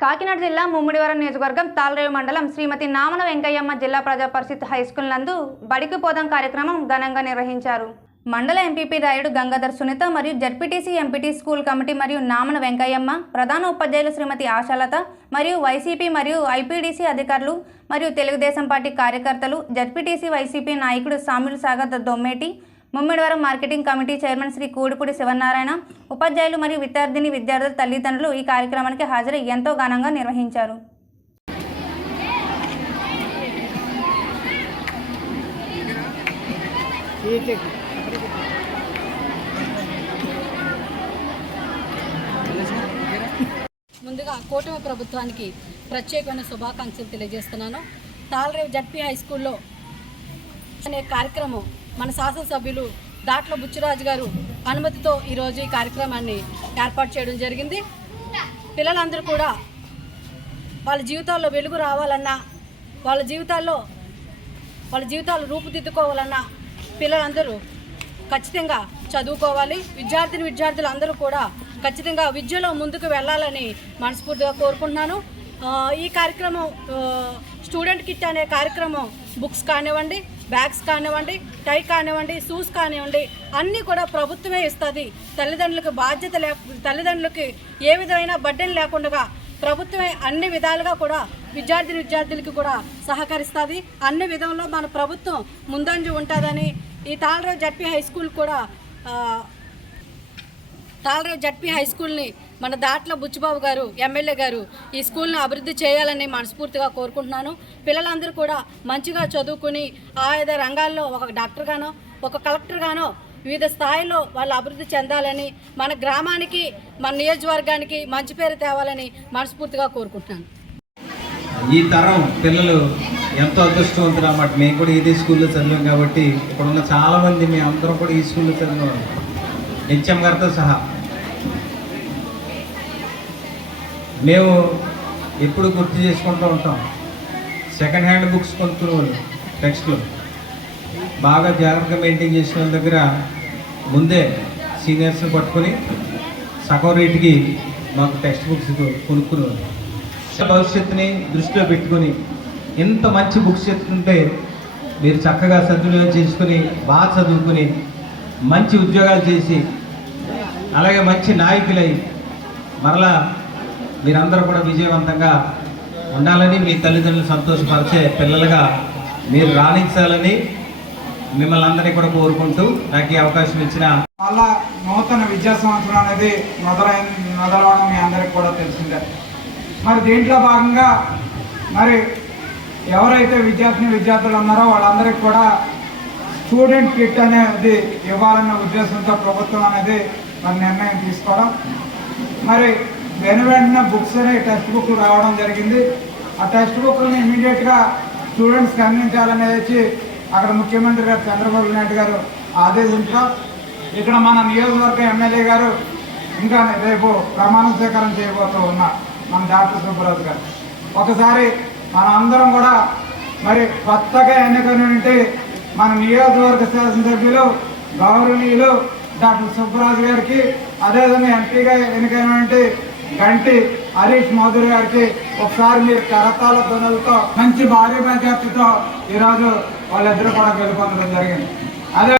కాకినాడ జిల్లా ముమ్మిడివరం నియోజకవర్గం తాళరేవు మండలం శ్రీమతి నామన వెంకయ్యమ్మ జిల్లా ప్రజా పరిషత్ హై స్కూల్ నందు బడికి పోదాం కార్యక్రమం ఘనంగా నిర్వహించారు. మండల ఎంపీపీ రాయుడు గంగాధర్ సునీత మరియు జడ్పీటీసీ ఎంపీటీ స్కూల్ కమిటీ మరియు నామన వెంకయ్యమ్మ ప్రధాన ఉపాధ్యాయులు శ్రీమతి ఆశాలత మరియు వైసీపీ మరియు ఐపీడీసీ అధికారులు మరియు తెలుగుదేశం పార్టీ కార్యకర్తలు జడ్పీటీసీ వైసీపీ నాయకుడు Samuel Sagar Dommeti Mummidivaram marketing committee chairman Shri Kudipudi Sivanarayana ఉపాధ్యాయులు మరియు విద్యార్థిని విద్యార్థుల తల్లిదండ్రులు ఈ కార్యక్రమానికి హాజరై ఎంతో ఘనంగా నిర్వహించారు. ముందుగా కూటమి ప్రభుత్వానికి ప్రత్యేకమైన శుభాకాంక్షలు తెలియజేస్తున్నాను. తాళరేవు జడ్పీ హై స్కూల్లో అనే కార్యక్రమం మన శాసనసభ్యులు దాట్ల బుచ్చిరాజు గారు అనుమతితో ఈరోజు ఈ కార్యక్రమాన్ని ఏర్పాటు చేయడం జరిగింది. పిల్లలందరూ కూడా వాళ్ళ జీవితాల్లో వెలుగు రావాలన్నా వాళ్ళ జీవితాల్లో వాళ్ళ జీవితాలు రూపుదిద్దుకోవాలన్నా పిల్లలందరూ ఖచ్చితంగా చదువుకోవాలి. విద్యార్థిని విద్యార్థులు అందరూ కూడా ఖచ్చితంగా విద్యలో ముందుకు వెళ్ళాలని మనస్ఫూర్తిగా కోరుకుంటున్నాను. ఈ కార్యక్రమం స్టూడెంట్ కిట్ అనే కార్యక్రమం బుక్స్ కానివ్వండి బ్యాగ్స్ కానివ్వండి టై కానివ్వండి షూస్ కానివ్వండి అన్నీ కూడా ప్రభుత్వమే ఇస్తుంది. తల్లిదండ్రులకు బాధ్యత లేక తల్లిదండ్రులకి ఏ విధమైన బడ్డెన్ లేకుండా ప్రభుత్వమే అన్ని విధాలుగా కూడా విద్యార్థి విద్యార్థులకి కూడా సహకరిస్తుంది. అన్ని విధంలో మన ప్రభుత్వం ముందంజు ఉంటుందని ఈ తాళరావు జడ్పీ హై స్కూల్ కూడా తాళరావు జడ్పీ హై స్కూల్ని మన దాట్ల బుచ్చిబాబు గారు ఎమ్మెల్యే గారు ఈ స్కూల్ని అభివృద్ధి చేయాలని మనస్ఫూర్తిగా కోరుకుంటున్నాను. పిల్లలందరూ కూడా మంచిగా చదువుకుని ఆయా రంగాల్లో ఒక డాక్టర్ గానో ఒక కలెక్టర్ గానో వివిధ స్థాయిలో వాళ్ళు అభివృద్ధి చెందాలని మన గ్రామానికి మన నియోజకవర్గానికి మంచి పేరు తేవాలని మనస్ఫూర్తిగా కోరుకుంటున్నాను. ఈ తరం పిల్లలు ఎంతో అదృష్టవంతులు అన్నమాట. మేము కూడా ఇదే స్కూల్లో చదివాం కాబట్టి ఇప్పుడున్న చాలామంది మేము అందరం కూడా ఈ స్కూల్లో చదివాం. హెచ్ఎం గారితో సహా. మేము ఎప్పుడు గుర్తు చేసుకుంటూ ఉంటాం. సెకండ్ హ్యాండ్ బుక్స్ కొనుక్కునే వాళ్ళు టెక్స్ట్లు బాగా జాగ్రత్తగా మెయింటైన్ చేసిన వాళ్ళ దగ్గర ముందే సీనియర్స్ని పట్టుకొని సగం రేటుకి మాకు టెక్స్ట్ బుక్స్ కొనుక్కునేవాళ్ళు. భవిష్యత్తుని దృష్టిలో పెట్టుకొని ఎంత మంచి బుక్స్ చెప్తుంటే మీరు చక్కగా సద్వినియోగం చేసుకుని బాగా చదువుకుని మంచి ఉద్యోగాలు చేసి అలాగే మంచి నాయకులై మరలా మీరందరూ కూడా విజయవంతంగా ఉండాలని మీ తల్లిదండ్రులు సంతోషపరిచే పిల్లలుగా మీరు రాణించాలని మిమ్మల్ని అందరినీ కూడా కోరుకుంటూ నాకు ఈ అవకాశం ఇచ్చిన మళ్ళా నూతన విద్యా సంవత్సరం అనేది మొదలైన మొదలవడం మీ అందరికి కూడా తెలిసిందే. మరి దీంట్లో భాగంగా మరి ఎవరైతే విద్యార్థిని విద్యార్థులు ఉన్నారో వాళ్ళందరికీ కూడా స్టూడెంట్ కిట్ అనేది ఇవ్వాలన్న ఉద్దేశంతో ప్రభుత్వం అనేది మరి నిర్ణయం తీసుకోవడం. మరి వెను వెంటనే బుక్స్ అనే టెక్స్ట్ బుక్లు రావడం జరిగింది. ఆ టెక్స్ట్ బుక్లను ఇమీడియట్గా స్టూడెంట్స్కి అందించాలనేది అక్కడ ముఖ్యమంత్రి గారు చంద్రబాబు నాయుడు గారు ఆదేశించడం. ఇక్కడ మన నియోజకవర్గ ఎమ్మెల్యే గారు ఇంకా రేపు ప్రమాణ స్వీకారం చేయబోతూ ఉన్నారు. మన డాక్టర్ సుబ్బరాజు గారు. ఒకసారి మన అందరం కూడా మరి కొత్తగా ఎన్నికైనటువంటి మన నియోజకవర్గ శాసనసభ్యులు గౌరవనీయులు డాక్టర్ సుబ్బరాజు గారికి అదేవిధంగా ఎంపీగా ఎన్నికైనటువంటి గంటి హరీష్ మాధురి గారికి ఒకసారి మీరు కరతాల ధ్వనులతో మంచి భారీ మెజార్టీతో ఈరోజు వాళ్ళిద్దరూ కూడా గెలుపొందడం జరిగింది. అదే